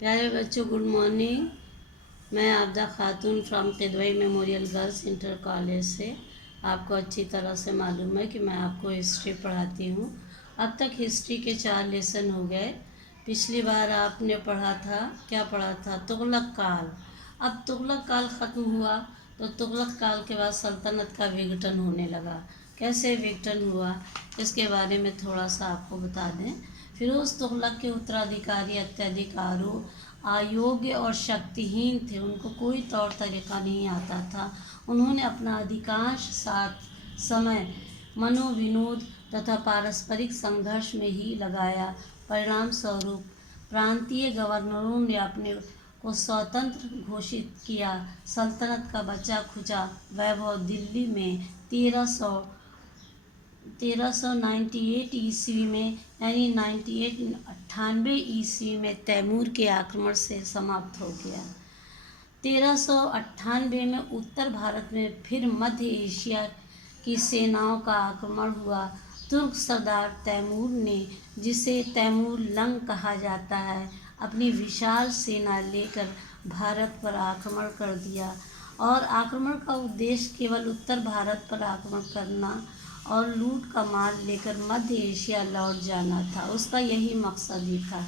प्यारे बच्चों, good morning. मैं आबदा खातून from Kidwai memorial girls inter college से। आपको अच्छी तरह से मालूम है कि मैं आपको हिस्ट्री पढ़ाती हूँ। अब तक हिस्ट्री के 4 लेसन हो गए। पिछली बार आपने पढ़ा था, क्या पढ़ा था? तुगलक काल। अब तुगलक काल ख़त्म हुआ तो तुगलक काल के बाद सल्तनत का विघटन होने लगा। कैसे विघटन हुआ, इसके बारे में थोड़ा सा आपको बता दें। फिरोज तुगलक के उत्तराधिकारी अत्यधिक अयोग्य और शक्तिहीन थे। उनको कोई तौर तरीका नहीं आता था। उन्होंने अपना अधिकांश समय मनोविनोद तथा पारस्परिक संघर्ष में ही लगाया। परिणाम स्वरूप प्रांतीय गवर्नरों ने अपने को स्वतंत्र घोषित किया। सल्तनत का बचा खुचा वैभव दिल्ली में 1398 ईस्वी में यानी 98 ईस्वी में तैमूर के आक्रमण से समाप्त हो गया। 1398 में उत्तर भारत में फिर मध्य एशिया की सेनाओं का आक्रमण हुआ। तुर्क सरदार तैमूर ने, जिसे तैमूर लंग कहा जाता है, अपनी विशाल सेना लेकर भारत पर आक्रमण कर दिया। और आक्रमण का उद्देश्य केवल उत्तर भारत पर आक्रमण करना और लूट का माल लेकर मध्य एशिया लौट जाना था। उसका यही मकसद ही था।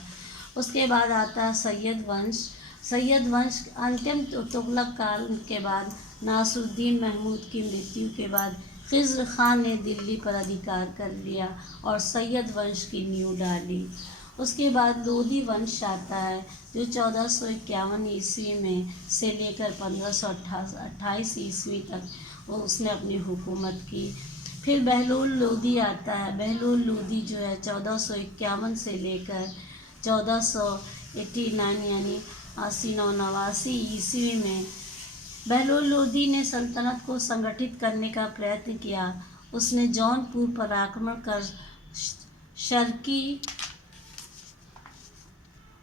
उसके बाद आता है सैयद वंश। सैयद वंश अंतिम तुगलक काल के बाद नासरुद्दीन महमूद की मृत्यु के बाद खिज़्र खान ने दिल्ली पर अधिकार कर लिया और सैयद वंश की नींव डाली। उसके बाद लोधी वंश आता है, जो 1451 ईस्वी में से लेकर 1528 ईस्वी तक उसने अपनी हुकूमत की। फिर बहलोल लोधी आता है। बहलोल लोधी जो है 1451 से लेकर 1489 यानी 89 ईस्वी में बहलोल लोधी ने सल्तनत को संगठित करने का प्रयत्न किया। उसने जौनपुर पर आक्रमण कर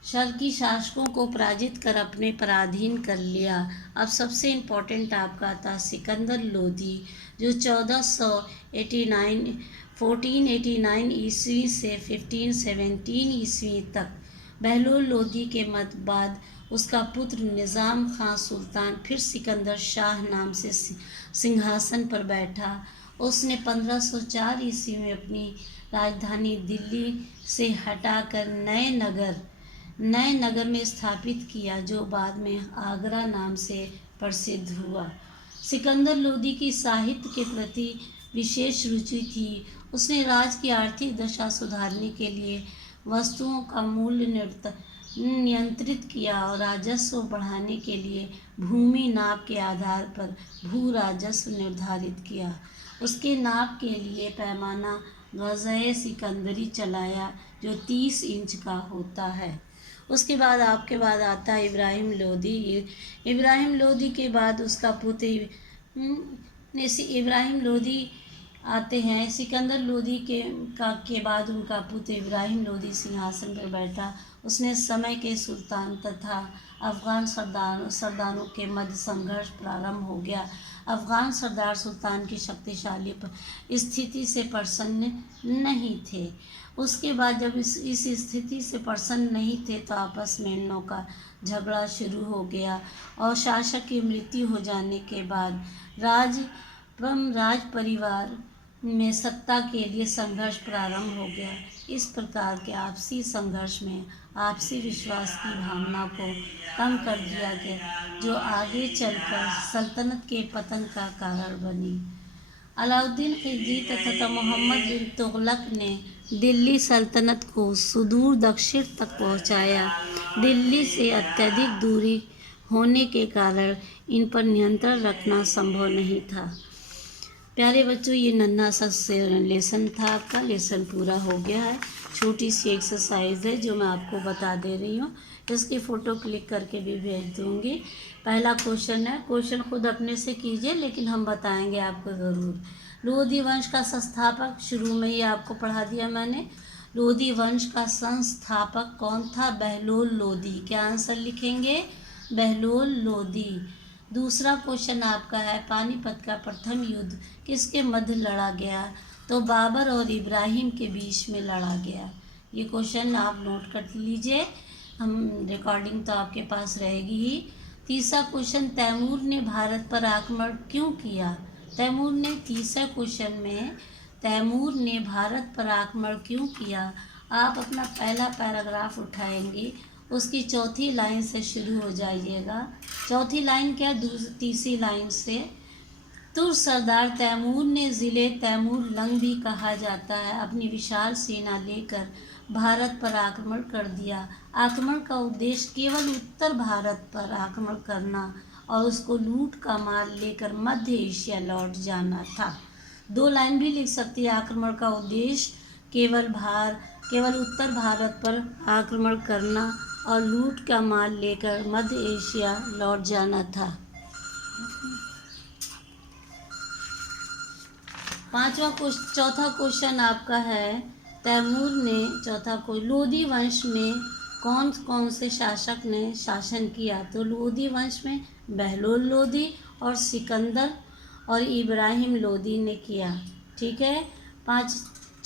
शर्की शासकों को पराजित कर अपने पराधीन कर लिया। अब सबसे इम्पोर्टेंट आपका था सिकंदर लोधी, जो 1489 ईस्वी से 1517 ईस्वी तक। बहलोल लोधी के बाद उसका पुत्र निज़ाम खां सुल्तान फिर सिकंदर शाह नाम से सिंहासन पर बैठा। उसने 1504 ईस्वी में अपनी राजधानी दिल्ली से हटाकर नए नगर में स्थापित किया, जो बाद में आगरा नाम से प्रसिद्ध हुआ। सिकंदर लोधी की साहित्य के प्रति विशेष रुचि थी। उसने राज्य की आर्थिक दशा सुधारने के लिए वस्तुओं का मूल्य नियंत्रित किया और राजस्व बढ़ाने के लिए भूमि नाप के आधार पर भू राजस्व निर्धारित किया। उसके नाप के लिए पैमाना गज़े सिकंदरी चलाया, जो 30 इंच का होता है। उसके बाद आपके बाद आता है इब्राहिम लोधी। इब्राहिम लोधी के बाद उसका पुत्र इब्राहिम लोधी आते हैं। सिकंदर लोधी के बाद उनका पुत्र इब्राहिम लोधी सिंहासन पर बैठा। उसने समय के सुल्तान तथा अफ़गान सरदारों के मध्य संघर्ष प्रारंभ हो गया। अफ़गान सरदार सुल्तान की शक्तिशाली स्थिति से प्रसन्न नहीं थे। उसके बाद जब इस स्थिति से प्रसन्न नहीं थे तो आपस में इन लोगों का झगड़ा शुरू हो गया और शासक की मृत्यु हो जाने के बाद राज परिवार में सत्ता के लिए संघर्ष प्रारंभ हो गया। इस प्रकार के आपसी संघर्ष में आपसी विश्वास की भावना को कम कर दिया गया, जो आगे चलकर सल्तनत के पतन का कारण बनी। अलाउद्दीन खिलजी तथा मोहम्मद बिन तुगलक ने दिल्ली सल्तनत को सुदूर दक्षिण तक पहुंचाया। दिल्ली से अत्यधिक दूरी होने के कारण इन पर नियंत्रण रखना संभव नहीं था। प्यारे बच्चों, ये नन्हा सा लेसन था। आपका लेसन पूरा हो गया है। छोटी सी एक्सरसाइज है जो मैं आपको बता दे रही हूँ। इसकी फ़ोटो क्लिक करके भी भेज दूँगी। पहला क्वेश्चन है, क्वेश्चन खुद अपने से कीजिए, लेकिन हम बताएंगे आपको ज़रूर। लोधी वंश का संस्थापक, शुरू में ही आपको पढ़ा दिया मैंने। लोधी वंश का संस्थापक कौन था? बहलोल लोधी। क्या आंसर लिखेंगे? बहलोल लोधी। दूसरा क्वेश्चन आपका है, पानीपत का प्रथम युद्ध किसके मध्य लड़ा गया? तो बाबर और इब्राहिम के बीच में लड़ा गया। ये क्वेश्चन आप नोट कर लीजिए। हम रिकॉर्डिंग तो आपके पास रहेगी ही। तीसरा क्वेश्चन, तैमूर ने भारत पर आक्रमण क्यों किया? तीसरा क्वेश्चन में तैमूर ने भारत पर आक्रमण क्यों किया? आप अपना पहला पैराग्राफ उठाएंगे, उसकी चौथी लाइन से शुरू हो जाइएगा। चौथी लाइन क्या? तीसरी लाइन से। तुर्क सरदार तैमूर ने ज़िले तैमूर लंग भी कहा जाता है, अपनी विशाल सेना लेकर भारत पर आक्रमण कर दिया। आक्रमण का उद्देश्य केवल उत्तर भारत पर आक्रमण करना और उसको लूट का माल लेकर मध्य एशिया लौट जाना था। दो लाइन भी लिख सकती है। आक्रमण का उद्देश्य केवल उत्तर भारत पर आक्रमण करना और लूट का माल लेकर मध्य एशिया लौट जाना था। चौथा क्वेश्चन आपका है, तैमूर ने लोदी वंश में कौन कौन से शासक ने शासन किया? तो लोदी वंश में बहलोल लोदी और सिकंदर और इब्राहिम लोदी ने किया। ठीक है।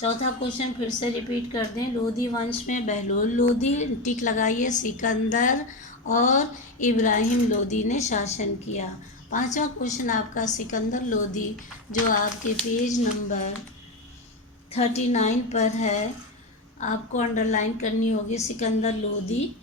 चौथा क्वेश्चन फिर से रिपीट कर दें। लोदी वंश में बहलोल लोदी, टिक लगाइए, सिकंदर और इब्राहिम लोदी ने शासन किया। पांचवा क्वेश्चन आपका सिकंदर लोदी, जो आपके पेज नंबर 39 पर है, आपको अंडरलाइन करनी होगी। सिकंदर लोदी,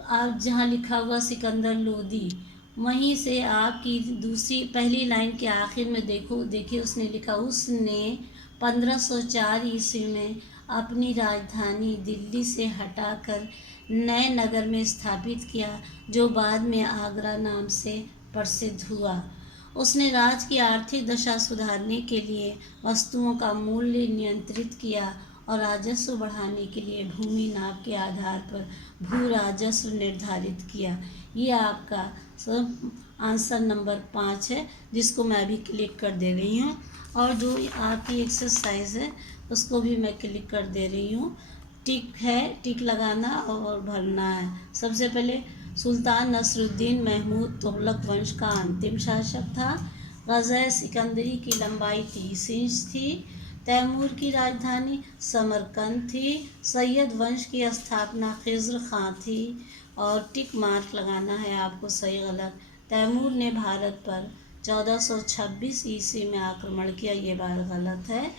आप जहाँ लिखा हुआ सिकंदर लोदी, वहीं से आपकी पहली लाइन के आखिर में देखिए उसने लिखा, उसने 1504 ईस्वी में अपनी राजधानी दिल्ली से हटाकर नए नगर में स्थापित किया, जो बाद में आगरा नाम से प्रसिद्ध हुआ। उसने राज्य की आर्थिक दशा सुधारने के लिए वस्तुओं का मूल्य नियंत्रित किया और राजस्व बढ़ाने के लिए भूमि नाप के आधार पर भू राजस्व निर्धारित किया। ये आपका आंसर नंबर 5 है, जिसको मैं अभी क्लिक कर दे रही हूँ। और जो आपकी एक्सरसाइज है उसको भी मैं क्लिक कर दे रही हूँ। टिक लगाना और भरना है। सबसे पहले, सुल्तान नसरुद्दीन महमूद तुगलक वंश का अंतिम शासक था। ग़ज़ा सिकंदरी की लंबाई 30 इंच थी। तैमूर की राजधानी समरकंद थी। सैयद वंश की स्थापना खिज़्र खां थी। और टिक मार्क लगाना है आपको, सही गलत। तैमूर ने भारत पर 1426 ईस्वी में आक्रमण किया, ये बात गलत है।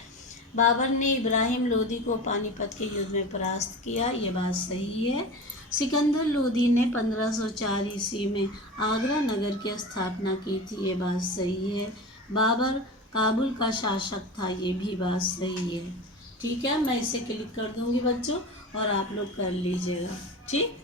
बाबर ने इब्राहिम लोदी को पानीपत के युद्ध में परास्त किया, ये बात सही है। सिकंदर लोदी ने 1504 ईस्वी में आगरा नगर की स्थापना की थी, ये बात सही है। बाबर काबुल का शासक था, ये भी बात सही है। ठीक है, मैं इसे क्लिक कर दूंगी बच्चों, और आप लोग कर लीजिएगा। ठीक।